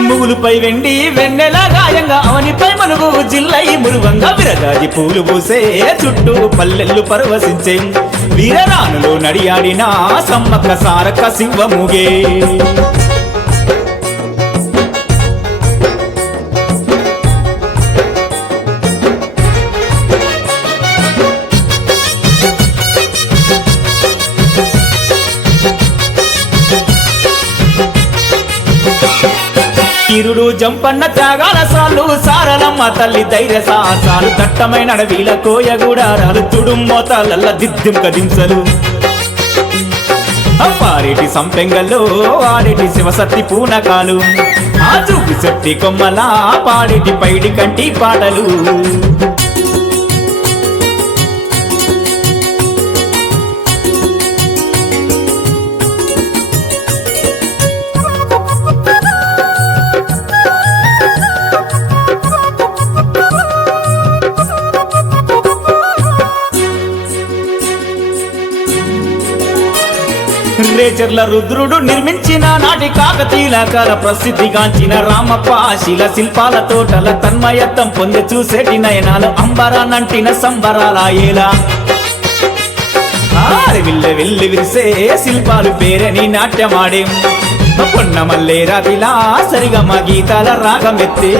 ముగులుపై వెండి వెన్నెల గాయంగా అవనిపై మనుగు జిల్లై మురువంగా విరగాది పూలు పూసే చుట్టూ పల్లెళ్ళు పరవశించే వీరరానులో నడియాడిన సమ్మక్క సారక్క శివముగే ఇరుడు జంపన్న త్యాగాల సాలు సారలమ్మ తల్లి ధైర్య సాహసాలు దట్టమైన అడవిల కోయగూడారాలు తుడుమ్మోతాలల్ల దిద్దింక దింసలు పారేటి సంపెంగల్లో ఆడేటి శివసత్తి పూనకాలు ఆ చూపి చెట్టి కొమ్మలా పాడేటి పైడి కంటి పాటలు రేచర్ల రుద్రుడు నిర్మించిన నాటి కాకతీయుల కాల ప్రసిద్ధిగాంచిన రామప్ప శిల శిల్పాల తోటల తన్మయత్వం పొంది చూసేటి నయనాలు అంబరానంటిన సంబరాలాయేలా విల్లె విల్లి విరిసే శిల్పాలు పేరని నాట్యమాడేం పొన్న మల్లే రాతిలా సరిగమ గీతాల రాగమెత్తే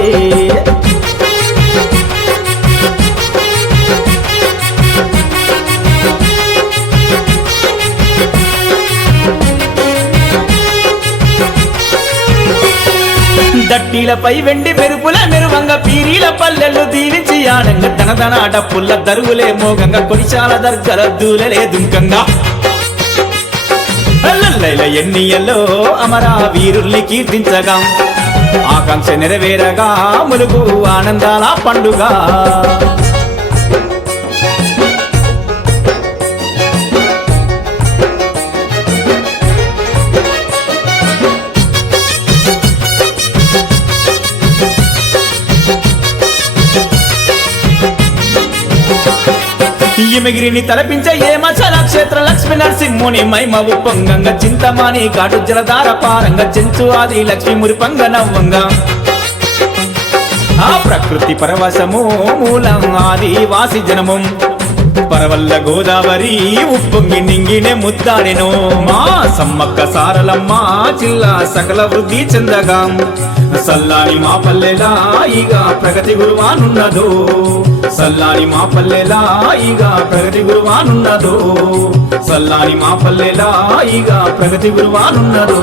దట్టీలపై వెండి మెరుపుల మెరువంగా పీరీల పల్లెళ్ళు దీవించి ఆడంగా తనదన డప్పుల్ల దరువులే మోగంగా కొడిచాల దర్గల దూలలే దుంకంగా లల్లైల ఎన్నియల్లో అమరా వీరుల్ని కీర్తించగా ఆకాంక్ష నెరవేరగా ములుగు ఆనందాల పండుగ యమగిరిని తలపించే ఏమచల క్షేత్ర లక్ష్మీ నరసింహుని మైమ ఉప్పంగంగా చింతమాని కాటు జలధార పారంగా చెంచు ఆది లక్ష్మీ మురిపంగ నవ్వంగా ఆ ప్రకృతి పరవశము మూలం ఆదివాసి జనము పరవల్ల గోదావరి ఉప్పొంగి నింగినే ముద్దాడెను మా సమ్మక్క సారలమ్మ జిల్లా సకల వృద్ధి చెందగా సల్లాని మా పల్లెలా ఇక ప్రగతి గురువానున్నదో సల్లాని మా పల్లెలా ఇక ప్రగతి గురువానున్నదో సల్లాని మా పల్లెలా ఇక ప్రగతి గురువానున్నదో